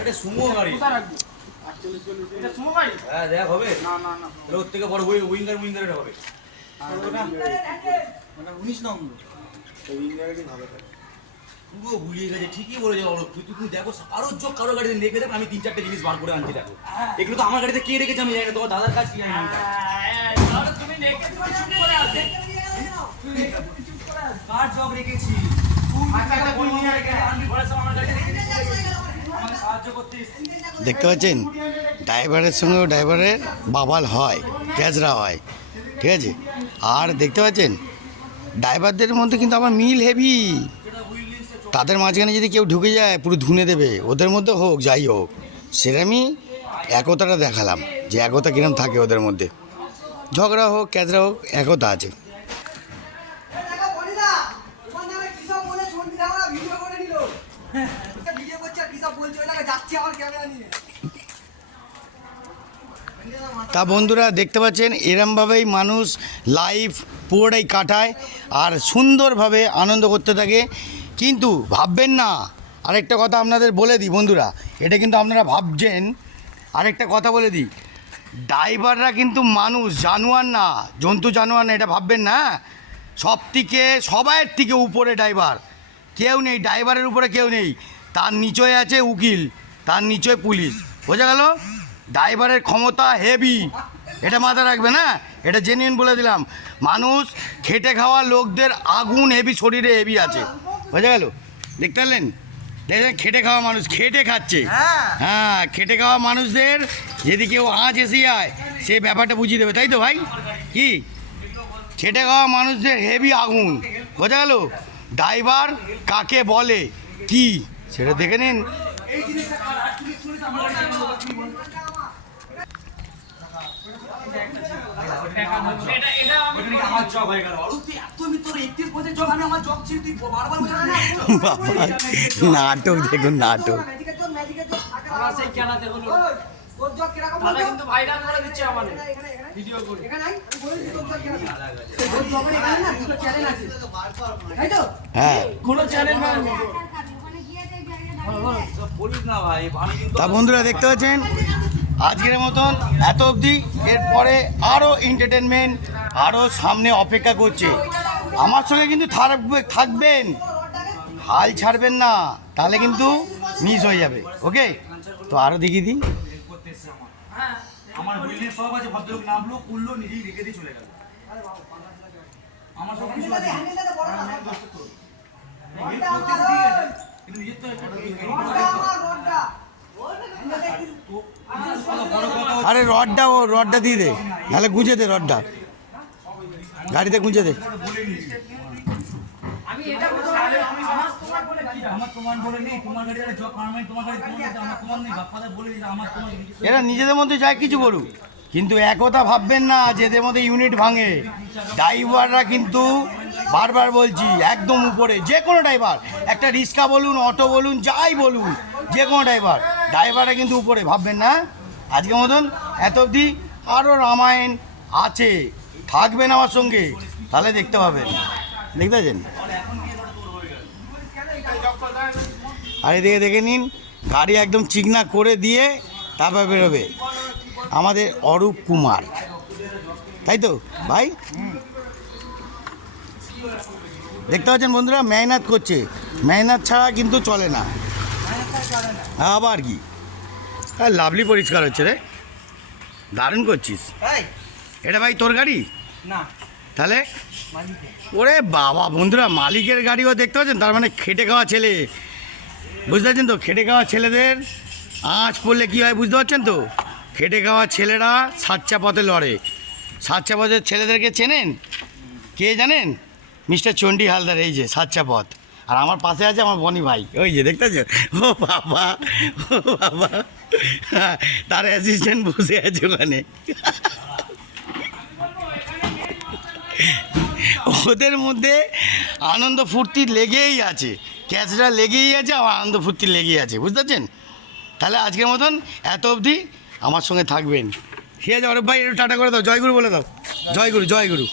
এটা সুমো গাড়ি। এটা সুমো গাড়ি? হ্যাঁ দেখ হবে। না না না, ওর থেকে বড় উইঙ্গার এটা হবে। ওটা 19 নম্বর। তো উইঙ্গারই হবে। পুরো ভুলিয়ে গেছে, ঠিকই বলেছে অরূপ। তুই দেখো আরো যোগ কারো গাড়িতে লেগে দেখ, আমি 3-4টে জিনিস বার করে আনছি দেখো। এগুলো তো আমার গাড়িতে কে রেখেছে আমি জানি না, তোমার দাদার কাজ কি জানি না। তুমি রেখে তুমি চুপ করে আছো। কার জব রেখেছি? দেখতে পাচ্ছেন ড্রাইভারের সঙ্গেও ড্রাইভারের বাবাল হয়, ক্যাচরা হয়, ঠিক আছে। আর দেখতে পাচ্ছেন ড্রাইভারদের মধ্যে কিন্তু আবার মিল হেভি। তাদের মাঝখানে যদি কেউ ঢুকে যায় পুরো ধুনে দেবে, ওদের মধ্যে হোক যাই হোক। সেরকমই একতাটা দেখালাম যে একতা কিরম থাকে ওদের মধ্যে, ঝগড়া হোক ক্যাচরা হোক একতা আছে। তা বন্ধুরা দেখতে পাচ্ছেন এরমভাবেই মানুষ লাইফ পুরোটাই কাটায় আর সুন্দরভাবে আনন্দ করতে থাকে। কিন্তু ভাববেন না, আরেকটা কথা আপনাদের বলে দিই বন্ধুরা, এটা কিন্তু আপনারা ভাবছেন, আরেকটা কথা বলে দিই, ড্রাইভাররা কিন্তু মানুষ, জানোয়ার না, জন্তু জানোয়ার না, এটা ভাববেন না। সবার থেকে উপরে ড্রাইভার, কেউ নেই ড্রাইভারের উপরে, কেউ নেই। তার নিচয় আছে উকিল, তার নিচয় পুলিশ, বোঝা গেল। ড্রাইভারের ক্ষমতা হেভি, এটা মাথায় রাখবে না, এটা জেনুইন বলে দিলাম। মানুষ খেটে খাওয়া লোকদের আগুন হেভি, শরীরে হেভি আছে, বোঝা গেল। দেখতে পেলেন, দেখেন খেটে খাওয়া মানুষ খেটে খাচ্ছে। হ্যাঁ, খেটে খাওয়া মানুষদের যদি কেউ আঁচ এসে যায় সে ব্যাপারটা বুঝিয়ে দেবে, তাই তো ভাই? কি খেটে খাওয়া মানুষদের হেভি আগুন, বোঝা গেল। ড্রাইভার কাকে বলে কি সেটা দেখে নিন। বাবা নাটক দেখুন, নাটক। হ্যাঁ তা বন্ধুরা দেখতে পাচ্ছেন আজকের মতন এত অবধি। এরপরে আরও এন্টারটেনমেন্ট আরও সামনে অপেক্ষা করছে। আমার সঙ্গে কিন্তু থাকবেন, হাল ছাড়বেন না, তাহলে কিন্তু মিস হয়ে যাবে। ওকে, তো আরও দেখিয়ে দিই। আমার বিল্ডিং সব আছে, ভদ্রলোক নামলো করলো, নিজেই রেখে দিয়ে চলে গেল। আমার সব কিছু আছে, কিন্তু নিজের তো আরে রডটা দিয়ে দে, নাহলে গুঁজে দে, রডটা গাড়িতে গুঁজে দে। এরা নিজেদের মধ্যে যা কিছু করুক, কিন্তু একথা ভাববেন না যে এদের মধ্যে ইউনিট ভাঙে। ড্রাইভাররা কিন্তু বারবার বলছি একদম উপরে, যে কোনো ড্রাইভার, একটা রিক্সা বলুন, অটো বলুন, যাই বলুন, যে কোনো ড্রাইভাররা কিন্তু উপরে, ভাববেন না। আজকের মতন এত অবধি, আরও রামায়ণ আছে, থাকবেন আমার সঙ্গে, তাহলে দেখতে পাবেন। দেখতে পাচ্ছেন, আর এদিকে দেখে নিন গাড়ি একদম চিকনা করে দিয়ে তারপর বেরোবে আমাদের অরূপ কুমার, তাই তো ভাই? দেখতে পাচ্ছেন বন্ধুরা, মেহনত করছে, মেহনত ছাড়া কিন্তু চলে না। আবার কি লাভলি পরিষ্কার হচ্ছে রে, দারুণ করছিস। এটা ভাই তোর গাড়ি না, তাহলে? ওরে বাবা বন্ধুরা, মালিকের গাড়িও দেখতে পাচ্ছেন, তার মানে খেটে খাওয়া ছেলে, বুঝতে পারছেন তো? খেটে খাওয়া ছেলেদের আঁচ পড়লে কী হয় বুঝতে পারছেন তো? খেটে খাওয়া ছেলেরা সাচ্চা পথে লড়ে। সাচ্চা পথের ছেলেদেরকে চেনেন? কে জানেন? মিস্টার চণ্ডী হালদার, এই যে সাচ্চা পথ। আর আমার পাশে আছে আমার বনি ভাই, ওই যে দেখতে পাচ্ছেন, ও বাবা, ও বাবা, তার অ্যাসিস্ট্যান্ট বসে আছে ওখানে। ওদের মধ্যে আনন্দ ফুর্তি লেগেই আছে, ক্যাচটা লেগেই আছে, আর আনন্দ ফুর্তি লেগেই আছে, বুঝতে পারছেন? তাহলে আজকের মতন এত অবধি আমার সঙ্গে থাকবেন। ঠিক আছে অরূপ ভাই, একটু টাটা করে দাও, জয়গুরু বলে দাও। জয়গুরু, জয়গুরু।